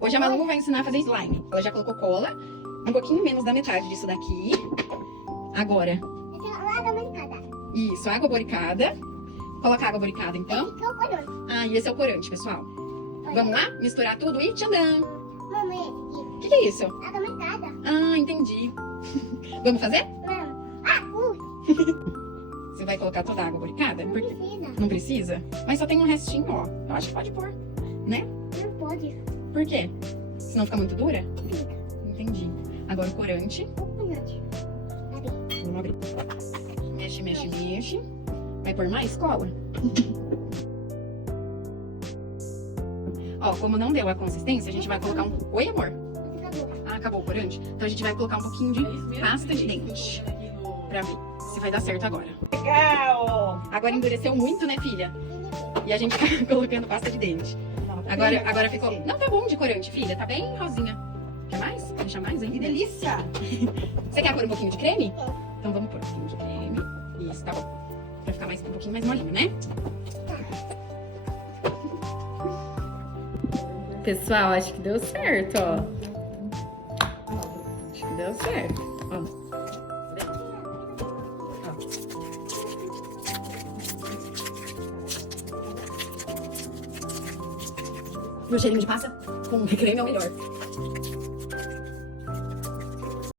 Hoje a Malu vai ensinar a fazer slime. Ela já colocou cola, um pouquinho menos da metade disso daqui. Agora, Água americana. isso, água boricada. Coloca água boricada, então. Esse é o corante. Ah, e esse é o corante, pessoal. Vamos lá? Misturar tudo e tchandã! Mamãe, aqui. O que é isso? Água americana. Ah, entendi. Vamos fazer? Vamos. Ah, Você vai colocar toda a água boricada? não Porque precisa. não precisa? Mas só tem um restinho, ó. Eu acho que pode pôr, né? Não pode. Por quê? Senão fica muito dura? Fica. Entendi. Agora o corante. O corante. Cadê? Vamos abrir. Mexe, mexe, mexe. Vai pôr mais cola? Ó, como não deu a consistência, a gente vai colocar um... Oi, amor? Acabou. Ah, acabou o corante? Então a gente vai colocar um pouquinho de pasta de dente. Pra ver se vai dar certo agora. Legal! Agora endureceu muito, né, filha? E a gente tá colocando pasta de dente. Agora ficou... Não, tá bom de corante, filha. Tá bem rosinha. Quer mais? Deixa mais, hein? Que delícia! Você quer pôr um pouquinho de creme? Então vamos pôr um pouquinho de creme. Isso, tá bom. Pra ficar um pouquinho mais molinho, né? Pessoal, acho que deu certo, ó. Acho que deu certo. Ó. E o cheirinho de passa com creme é o melhor.